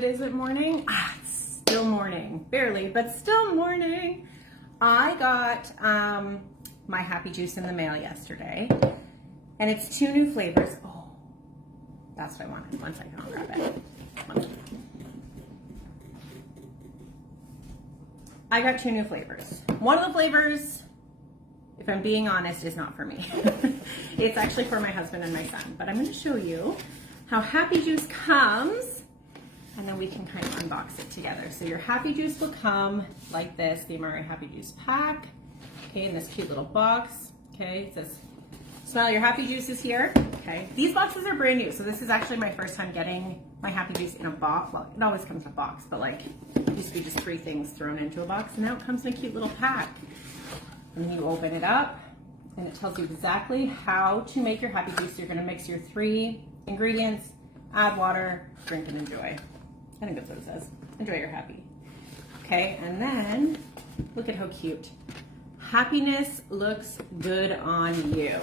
good is it morning? It's still morning, barely, but still morning. I got my Happy Juice in the mail yesterday, and it's 2 new flavors. Oh, that's what I wanted. One second, I'll grab it. I got 2 new flavors. One of the flavors, if I'm being honest, is not for me. It's actually for my husband and my son, but I'm going to show you how Happy Juice comes, and then we can kind of unbox it together. So your Happy Juice will come like this, the Amari Happy Juice pack, okay, in this cute little box, okay, it says, smell your Happy Juices here, okay. These boxes are brand new, so this is actually my first time getting my Happy Juice in a box. Well, it always comes in a box, but like, it used to be just 3 things thrown into a box, and now it comes in a cute little pack. And then you open it up, and it tells you exactly how to make your Happy Juice. You're gonna mix your 3 ingredients, add water, drink and enjoy. I think that's what it says. Enjoy your happy. Okay, and then look at how cute. Happiness looks good on you.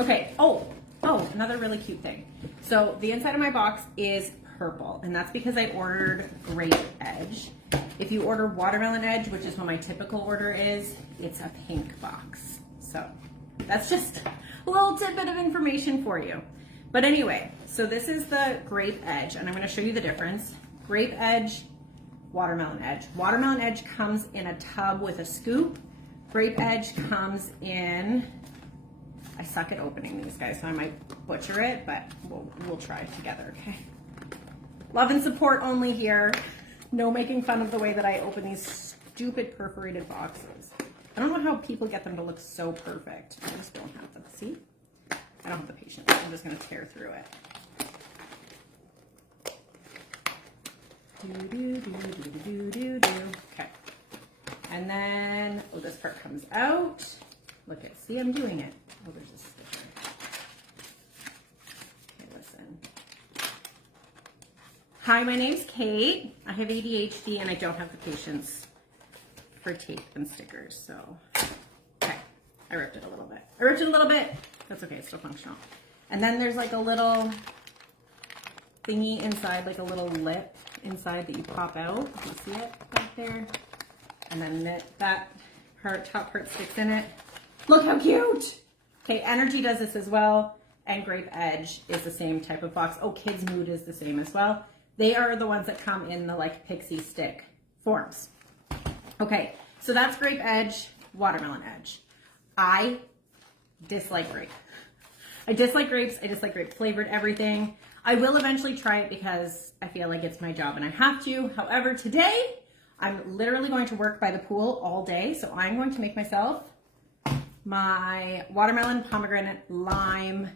Okay, oh, another really cute thing. So the inside of my box is purple, and that's because I ordered Grape Edge. If you order Watermelon Edge, which is what my typical order is, it's a pink box. So that's just a little tidbit of information for you. But anyway, so this is the Grape Edge, and I'm going to show you the difference. Grape Edge, Watermelon Edge. Watermelon Edge comes in a tub with a scoop. Grape Edge comes in, I suck at opening these guys, so I might butcher it, but we'll try together, okay? Love and support only here. No making fun of the way that I open these stupid perforated boxes. I don't know how people get them to look so perfect. I just don't have them. See? I don't have the patience. I'm just going to tear through it. Okay. And then, oh, this part comes out. Look at, see, I'm doing it. Oh, there's a sticker. Okay, listen. Hi, my name's Kate. I have ADHD and I don't have the patience for tape and stickers, so, okay. I ripped it a little bit. That's okay, it's still functional. And then there's like a little thingy inside, like a little lip inside that you pop out. You see it back there? And then that top part sticks in it. Look how cute! Okay, Energy does this as well, and Grape Edge is the same type of box. Oh, Kids Mood is the same as well. They are the ones that come in the like pixie stick forms. Okay, so that's Grape Edge, Watermelon Edge. I dislike grape. I dislike grapes. I dislike grape flavored everything. I will eventually try it because I feel like it's my job and I have to. However, today I'm literally going to work by the pool all day. So I'm going to make myself my watermelon, pomegranate, lime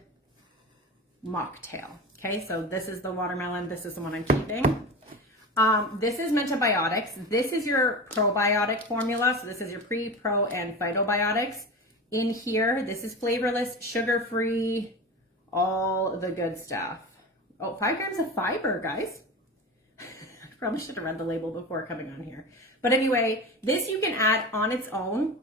mocktail. Okay, so this is the watermelon. This is the one I'm keeping. This is Metabiotics. This is your probiotic formula. So this is your pre, pro, and phytobiotics. In here, this is flavorless, sugar-free, all the good stuff. Oh, 5 grams of fiber, guys. I probably should have read the label before coming on here. But anyway, this you can add on its own.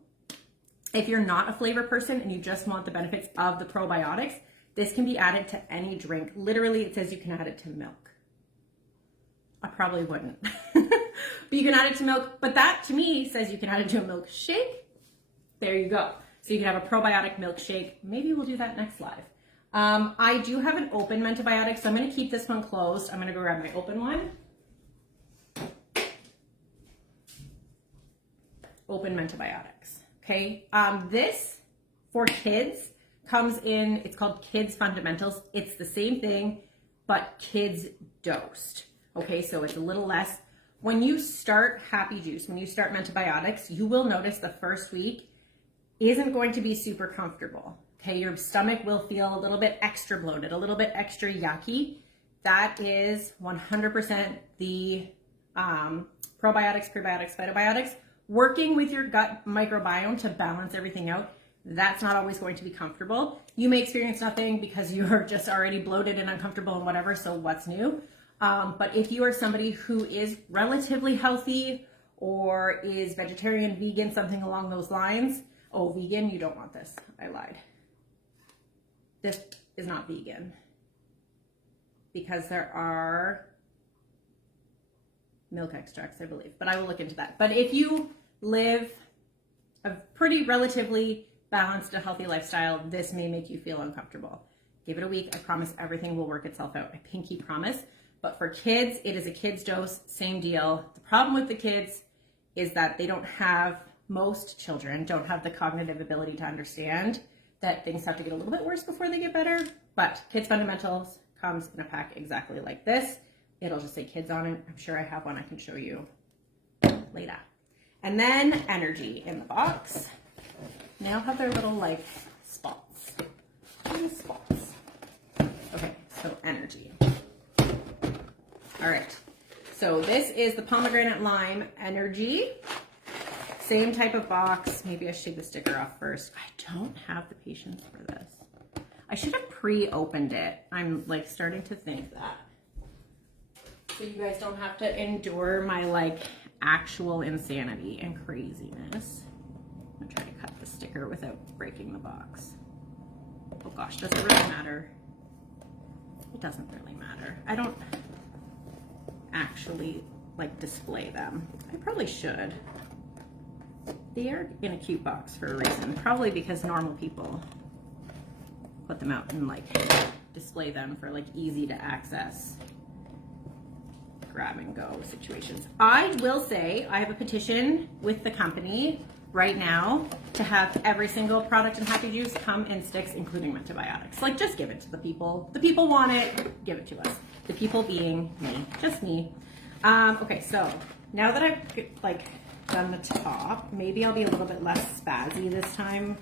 If you're not a flavor person and you just want the benefits of the probiotics, this can be added to any drink. Literally, it says you can add it to milk. I probably wouldn't. But you can add it to milk. But that, to me, says you can add it to a milkshake. There you go. So you can have a probiotic milkshake. Maybe we'll do that next live. I do have an open Metabiotic, so I'm going to keep this one closed. I'm going to go grab my open one. Open Metabiotics. Okay. This, for kids, comes in, it's called Kids Fundamentals. It's the same thing, but kids dosed. Okay, so it's a little less. When you start Happy Juice, when you start Metabiotics, you will notice the first week isn't going to be super comfortable. Okay, your stomach will feel a little bit extra bloated, a little bit extra yucky. That is 100% the probiotics, prebiotics, phytobiotics. Working with your gut microbiome to balance everything out, that's not always going to be comfortable. You may experience nothing because you're just already bloated and uncomfortable and whatever, so what's new? But if you are somebody who is relatively healthy or is vegetarian, vegan, something along those lines, oh, vegan, you don't want this. I lied. This is not vegan. because there are milk extracts, I believe, but I will look into that. But if you live a pretty relatively balanced and healthy lifestyle, this may make you feel uncomfortable. Give it a week. I promise everything will work itself out. I pinky promise. But for kids, it is a kid's dose, same deal. The problem with the kids is that they don't have, most children don't have the cognitive ability to understand that things have to get a little bit worse before they get better. But Kids Fundamentals comes in a pack exactly like this. It'll just say kids on it. I'm sure I have one I can show you later. And then energy in the box. Now have their little like spots. Little spots. Okay, so energy. All right. So this is the pomegranate lime energy. Same type of box. Maybe I should take the sticker off first. I don't have the patience for this. I should have pre-opened it. I'm like starting to think that. So you guys don't have to endure my like actual insanity and craziness. I'm gonna try to cut the sticker without breaking the box. Oh gosh, does it really matter? It doesn't really matter. I don't actually like display them. I probably should. They are in a cute box for a reason. Probably because normal people put them out and like display them for like easy to access grab and go situations. I will say I have a petition with the company right now to have every single product in Happy Juice come in sticks, including Metabiotics. Like, just give it to the people. The people want it, give it to us. The people being me, just me. Okay, so now that I've like done the top, maybe I'll be a little bit less spazzy this time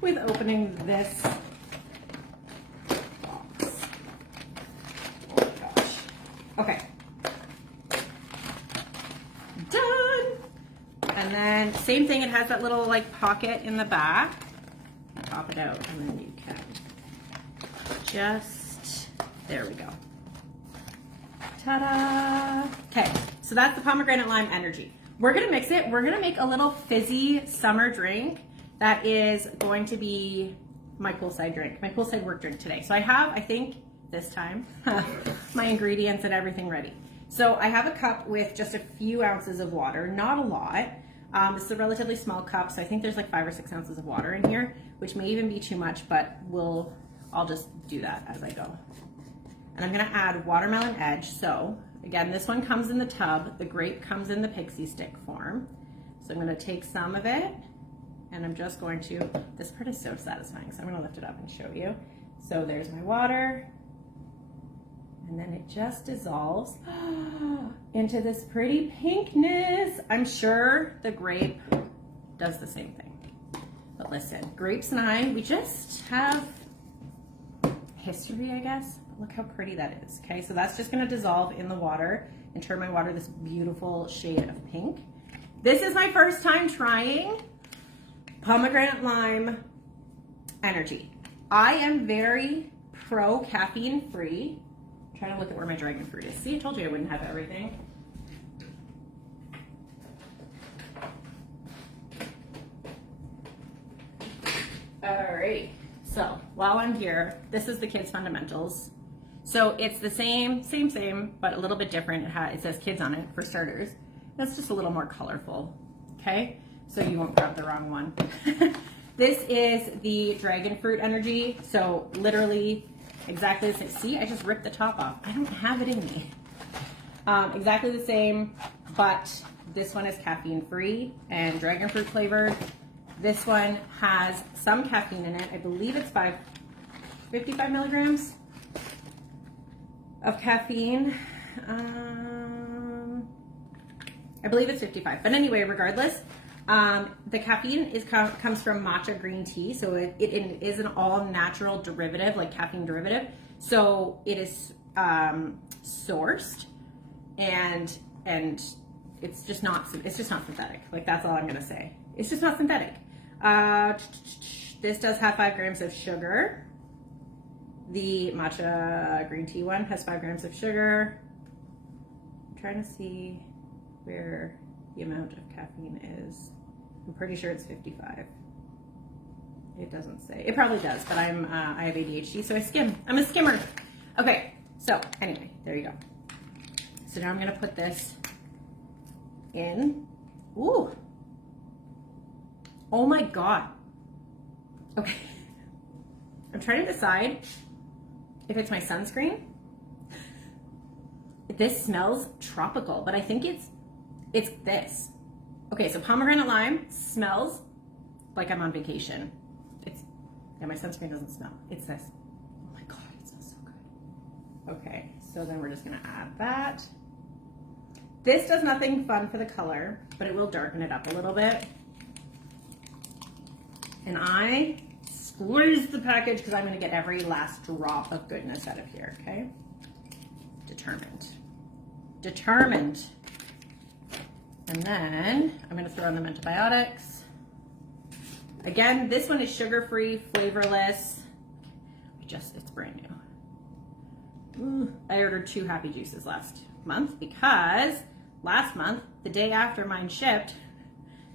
with opening this box. Oh my gosh. Okay. Done. And then same thing, it has that little like pocket in the back. Pop it out and then you can just, there we go. Ta-da. Okay, so that's the pomegranate lime energy. We're gonna mix it. We're gonna make a little fizzy summer drink that is going to be my poolside drink, my poolside work drink today. So I have, I think this time, my ingredients and everything ready. So I have a cup with just a few ounces of water, not a lot. This is a relatively small cup, so I think there's like 5 or 6 ounces of water in here, which may even be too much, but I'll just do that as I go. And I'm gonna add watermelon edge. So again, this one comes in the tub. The grape comes in the pixie stick form. So I'm gonna take some of it and I'm just going to, this part is so satisfying. So I'm gonna lift it up and show you. So there's my water. And then it just dissolves into this pretty pinkness. I'm sure the grape does the same thing. But listen, grapes and I, we just have history, I guess. Look how pretty that is. Okay, so that's just gonna dissolve in the water and turn my water this beautiful shade of pink. This is my first time trying pomegranate lime energy. I am very pro caffeine free. I'm trying to look at where my dragon fruit is. See, I told you I wouldn't have everything. All right, so while I'm here, this is the Kids Fundamentals. So it's the same, but a little bit different. It says kids on it for starters. That's just a little more colorful, okay? So you won't grab the wrong one. This is the dragon fruit energy. So literally exactly the same. See, I just ripped the top off. I don't have it in me. Exactly the same, but this one is caffeine free and dragon fruit flavored. This one has some caffeine in it. I believe it's 55 milligrams of caffeine. I believe it's 55, but anyway, regardless, the caffeine comes from matcha green tea, so it is an all natural derivative, like caffeine derivative. So it is sourced, and it's just not synthetic. Like, that's all I'm gonna say. It's just not synthetic. This does have 5 grams of sugar. The matcha green tea one has 5 grams of sugar. I'm trying to see where the amount of caffeine is. I'm pretty sure it's 55. It doesn't say. It probably does, but I have ADHD, so I skim. I'm a skimmer. Okay, So anyway, there you go. So now I'm gonna put this in. Ooh. Oh my God. Okay. I'm trying to decide if it's my sunscreen. This smells tropical, but I think it's this. Okay, so pomegranate lime smells like I'm on vacation. Yeah, my sunscreen doesn't smell. It's this. Oh my God, it smells so good. Okay, so then we're just gonna add that. This does nothing fun for the color, but it will darken it up a little bit. And I squeeze the package because I'm gonna get every last drop of goodness out of here, okay? Determined. Determined. And then I'm gonna throw in the antibiotics. Again, this one is sugar-free, flavorless. It's brand new. Ooh, I ordered 2 Happy Juices last month because last month, the day after mine shipped,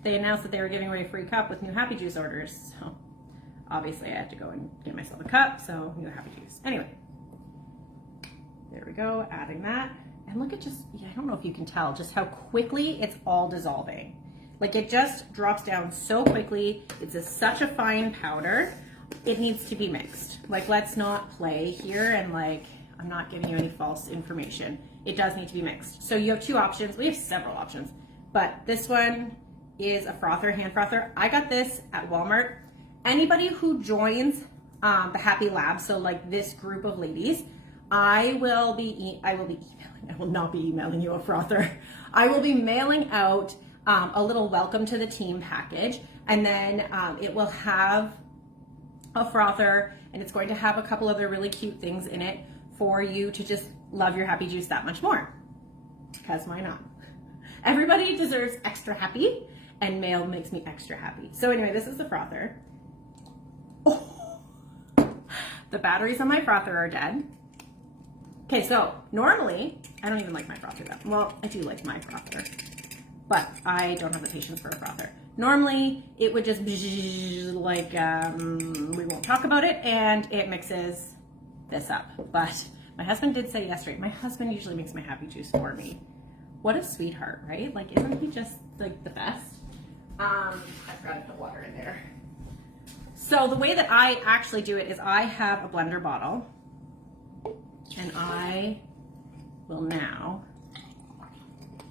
they announced that they were giving away a free cup with new Happy Juice orders. So obviously I had to go and get myself a cup, so new Happy Juice. Anyway, there we go, adding that. And look at I don't know if you can tell just how quickly it's all dissolving. Like it just drops down so quickly. It's such a fine powder. It needs to be mixed. Like let's not play here and like, I'm not giving you any false information. It does need to be mixed. So you have 2 options. We have several options, but this one is a frother, hand frother. I got this at Walmart. Anybody who joins the Happy Lab, so like this group of ladies, I will not be emailing you a frother. I will be mailing out a little welcome to the team package, and then it will have a frother, and it's going to have a couple other really cute things in it for you to just love your Happy Juice that much more, because why not? Everybody deserves extra happy, and mail makes me extra happy. So anyway, this is the frother. Oh, the batteries on my frother are dead. Okay, so normally, I don't even like my frother that well. I do like my frother, but I don't have the patience for a frother. Normally, it would just like, we won't talk about it, and it mixes this up. But my husband did say yesterday, my husband usually makes my Happy Juice for me. What a sweetheart, right? Like, isn't he just like the best? I forgot to put water in there. So the way that I actually do it is I have a blender bottle, and I will now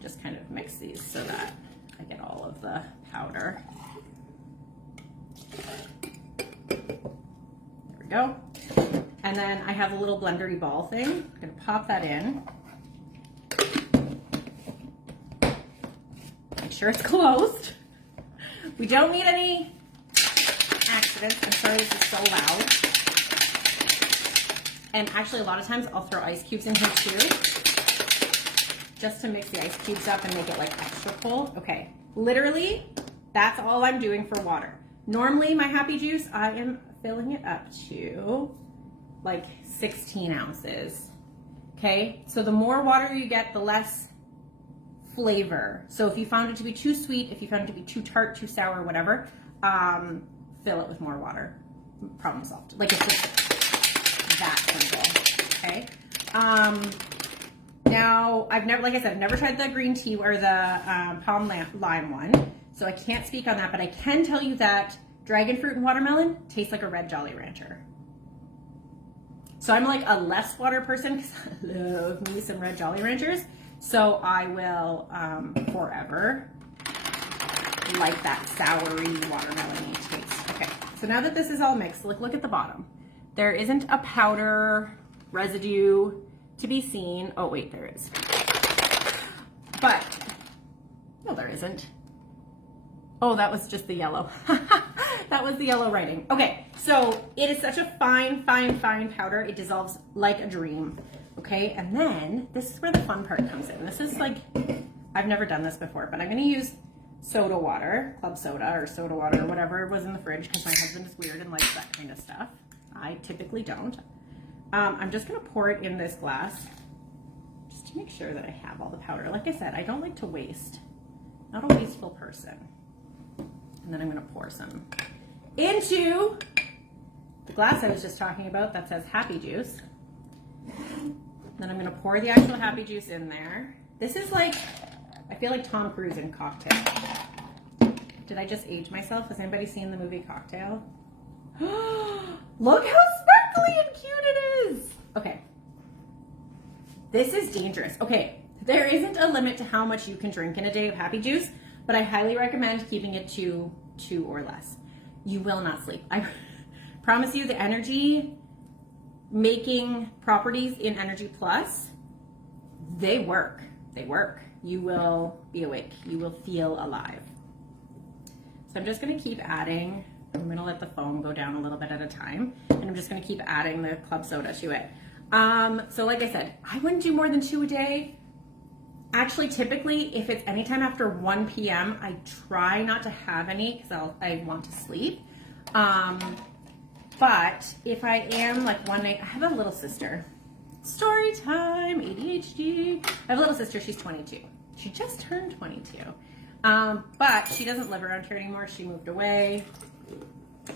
just kind of mix these so that I get all of the powder. There we go. And then I have a little blendery ball thing. I'm gonna pop that in. Make sure it's closed. We don't need any accidents. I'm sorry this is so loud. And actually a lot of times I'll throw ice cubes in here too, just to mix the ice cubes up and make it like extra cold. Okay, literally, that's all I'm doing for water. Normally my Happy Juice, I am filling it up to like 16 ounces. Okay, so the more water you get, the less flavor. So if you found it to be too sweet, if you found it to be too tart, too sour, whatever, fill it with more water. Problem solved. Like it's just that simple. Okay. Now I've never tried the green tea or the palm lime one, so I can't speak on that, but I can tell you that dragon fruit and watermelon tastes like a red Jolly Rancher. So I'm like a less water person because I love me some red Jolly Ranchers. So I will forever like that soury watermelon-y taste. Okay, so now that this is all mixed, look at the bottom. There isn't a powder residue to be seen. Oh wait, there is. But, no there isn't. Oh, that was just the yellow. That was the yellow writing. Okay, so it is such a fine, fine, fine powder. It dissolves like a dream. Okay, and then this is where the fun part comes in. This is like, I've never done this before, but I'm gonna use soda water, club soda or soda water or whatever was in the fridge because my husband is weird and likes that kind of stuff. I typically don't. I'm just gonna pour it in this glass just to make sure that I have all the powder. Like I said, I don't like to waste. Not a wasteful person. And then I'm gonna pour some into the glass I was just talking about that says Happy Juice. Then I'm gonna pour the actual happy juice in there. This is like, I feel like Tom Cruise in Cocktail. Did I just age myself? Has anybody seen the movie Cocktail? Look how sparkly and cute it is. Okay. This is dangerous. Okay, there isn't a limit to how much you can drink in a day of happy juice, but I highly recommend keeping it to 2 or less. You will not sleep. I promise you, the energy making properties in Energy Plus, they work. They work. You will be awake. You will feel alive. So I'm just going to keep adding. I'm going to let the foam go down a little bit at a time, and I'm just going to keep adding the club soda to it. So like I said, I wouldn't do more than 2 a day. Actually, typically, if it's anytime after 1 p.m., I try not to have any because I want to sleep. But if I am, like one night, I have a little sister. Story time, ADHD. I have a little sister, she's 22. She just turned 22. But she doesn't live around here anymore. She moved away.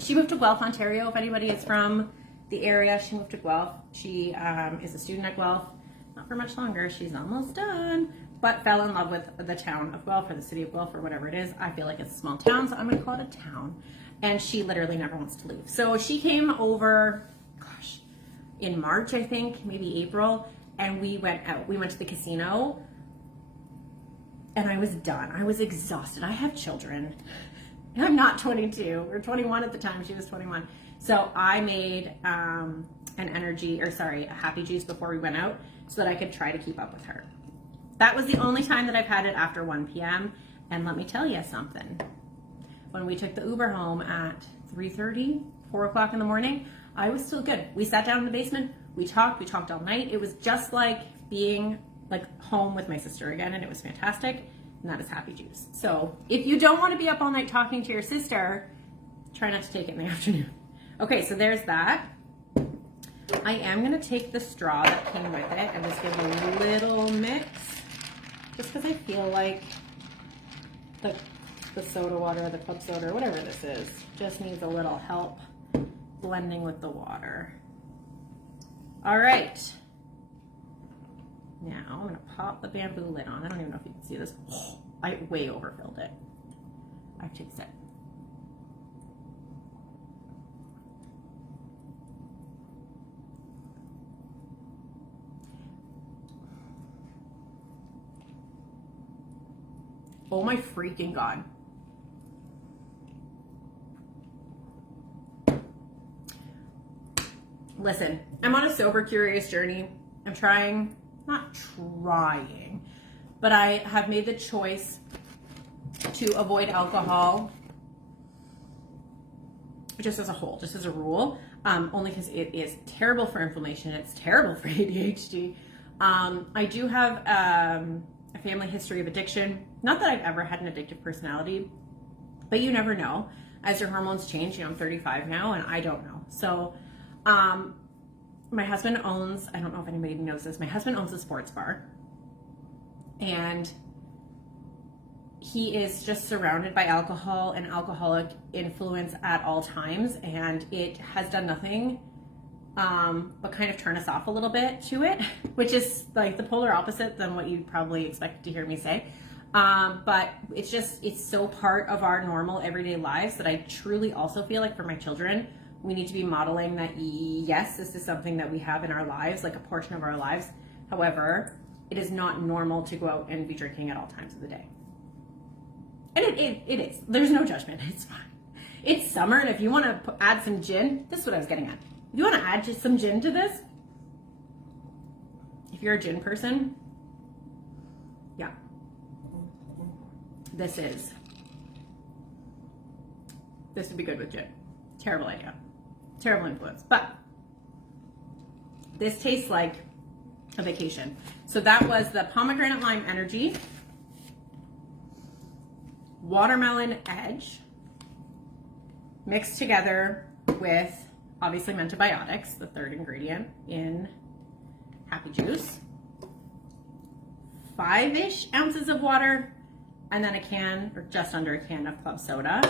She moved to Guelph, Ontario. If anybody is from the area, she moved to Guelph. She is a student at Guelph. Not for much longer. She's almost done. But fell in love with the town of Guelph or the city of Guelph or whatever it is. I feel like it's a small town, so I'm going to call it a town. And she literally never wants to leave. So she came over, gosh, in March, I think, maybe April. And we went out. We went to the casino. And I was done. I was exhausted. I have children. I'm not 22 or 21 at the time. She was 21. So I made a happy juice before we went out so that I could try to keep up with her. That was the only time that I've had it after 1 p.m. And let me tell you something. When we took the Uber home at 3:30, 4 o'clock in the morning, I was still good. We sat down in the basement. We talked all night. It was just like being like home with my sister again, and it was fantastic. And that is happy juice. So if you don't want to be up all night talking to your sister, try not to take it in the afternoon. Okay, so there's that. I am going to take the straw that came with it and just give a little mix, just because I feel like the soda water, the club soda, or whatever this is, just needs a little help blending with the water. All right. Now I'm going to pop the bamboo lid on. I don't even know if you can see this. Oh, I way overfilled it. I have to take a sip. Oh my freaking God. Listen, I'm on a sober curious journey. I'm not trying, but I have made the choice to avoid alcohol just as a whole, just as a rule, only because it is terrible for inflammation. It's terrible for ADHD. I do have a family history of addiction. Not that I've ever had an addictive personality, but you never know. As your hormones change, I'm 35 now and I don't know. So my husband owns, I don't know if anybody knows this, my husband owns a sports bar. And he is just surrounded by alcohol and alcoholic influence at all times. And it has done nothing but kind of turn us off a little bit to it, which is like the polar opposite than what you'd probably expect to hear me say. But it's so part of our normal everyday lives that I truly also feel like for my children, we need to be modeling that, yes, this is something that we have in our lives, like a portion of our lives. However, it is not normal to go out and be drinking at all times of the day. And it is. There's no judgment. It's fine. It's summer, and if you want to add some gin, this is what I was getting at. If you want to add just some gin to this, if you're a gin person, yeah, this would be good with gin. Terrible idea. Terrible influence. But this tastes like a vacation. So that was the pomegranate lime energy, watermelon edge, mixed together with obviously mentobiotics, the third ingredient in happy juice, 5-ish ounces of water, and then a can or just under a can of club soda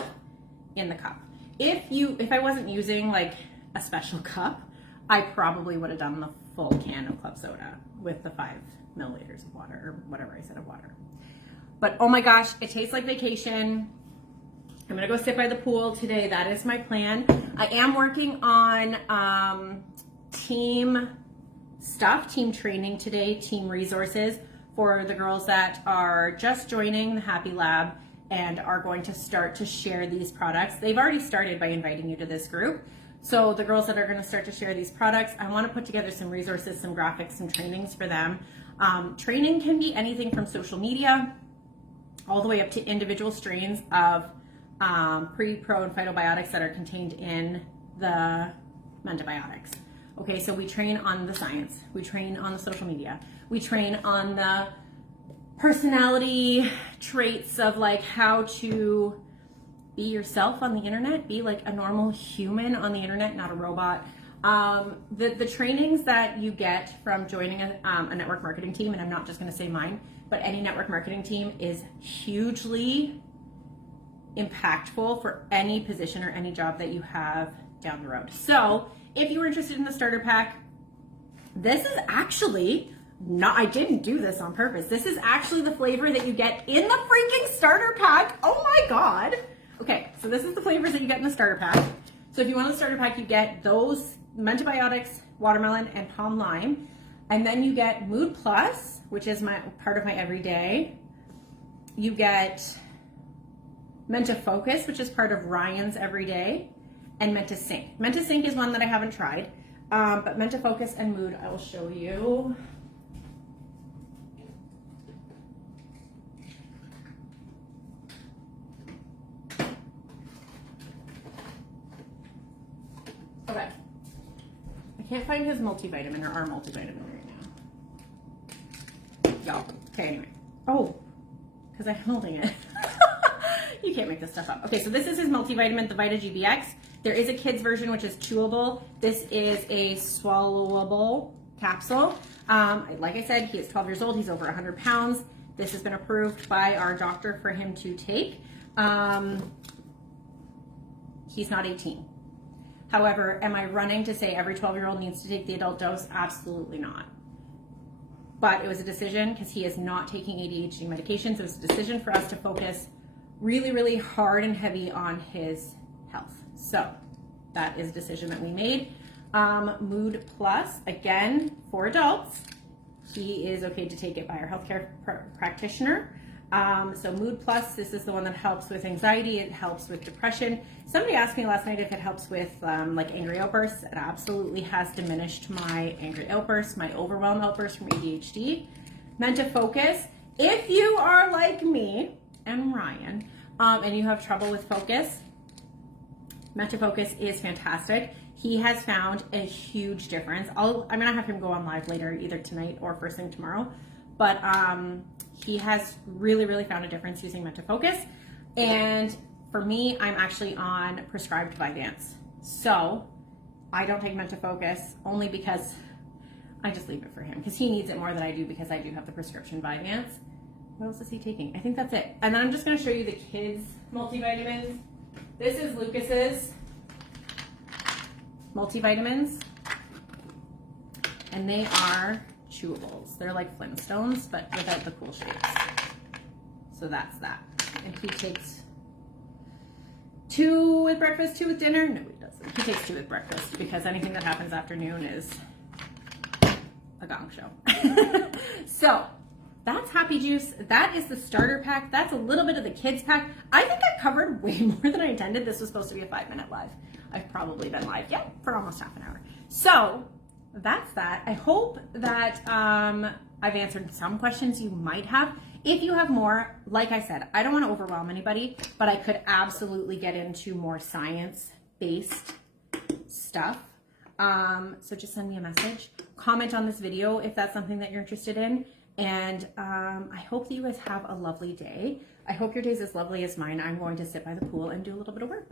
in the cup. If I wasn't using like a special cup, I probably would have done the full can of club soda with the 5 milliliters of water, or whatever I said of water. But oh my gosh, it tastes like vacation. I'm gonna go sit by the pool today. That is my plan. I am working on team stuff, team training today, team resources for the girls that are just joining the Happy Lab and are going to start to share these products. They've already started by inviting you to this group. So the girls that are going to start to share these products, I want to put together some resources, some graphics, some trainings for them. Training can be anything from social media all the way up to individual strains of pre, pro, and phytobiotics that are contained in the mentobiotics. Okay, so we train on the science, we train on the social media, we train on the personality traits of like how to be yourself on the internet, be like a normal human on the internet, not a robot. The trainings that you get from joining a network marketing team, and I'm not just going to say mine, but any network marketing team, is hugely impactful for any position or any job that you have down the road. So if you were interested in the starter pack, this is actually not, I didn't do this on purpose. This is actually the flavor that you get in the freaking starter pack. Oh my God. Okay, so this is the flavors that you get in the starter pack. So if you want the starter pack, you get those mentobiotics, watermelon, and palm lime. And then you get Mood Plus, which is part of my everyday. You get Menta Focus, which is part of Ryan's everyday, and Menta Sync. Menta Sync is one that I haven't tried, but Menta Focus and Mood I will show you. Okay. I can't find his multivitamin or our multivitamin right now. Y'all. Okay, anyway. Oh, because I'm holding it. You can't make this stuff up. Okay, so this is his multivitamin, the Vita GBX. There is a kid's version, which is chewable. This is a swallowable capsule. Like I said, he is 12 years old. He's over 100 pounds. This has been approved by our doctor for him to take. He's not 18. However, am I running to say every 12-year-old needs to take the adult dose? Absolutely not. But it was a decision because he is not taking ADHD medications. It was a decision for us to focus really, really hard and heavy on his health. So that is a decision that we made. Mood Plus, again, for adults. He is okay to take it by our healthcare practitioner. So Mood Plus, this is the one that helps with anxiety. It helps with depression. Somebody asked me last night if it helps with like angry outbursts. It absolutely has diminished my angry outbursts, my overwhelm outbursts from ADHD. Menta Focus, if you are like me and Ryan, and you have trouble with focus, Menta Focus is fantastic. He has found a huge difference. I'm gonna have him go on live later, either tonight or first thing tomorrow. But he has really, really found a difference using Menta Focus. And for me, I'm actually on prescribed Vyvanse. So I don't take Menta Focus only because I just leave it for him because he needs it more than I do because I do have the prescription Vyvanse. What else is he taking? I think that's it. And then I'm just going to show you the kids' multivitamins. This is Lucas's multivitamins. And they are chewables. They're like Flintstones, but without the cool shapes. So that's that. And he takes 2 with breakfast, 2 with dinner. No, he doesn't. He takes 2 with breakfast because anything that happens afternoon is a gong show. So that's Happy Juice. That is the starter pack. That's a little bit of the kids pack. I think I covered way more than I intended. This was supposed to be a 5-minute live. I've probably been live, for almost half an hour. So that's that. I hope that I've answered some questions you might have. If you have more, like I said, I don't want to overwhelm anybody, but I could absolutely get into more science-based stuff. So just send me a message. Comment on this video if that's something that you're interested in. And I hope that you guys have a lovely day. I hope your day is as lovely as mine. I'm going to sit by the pool and do a little bit of work.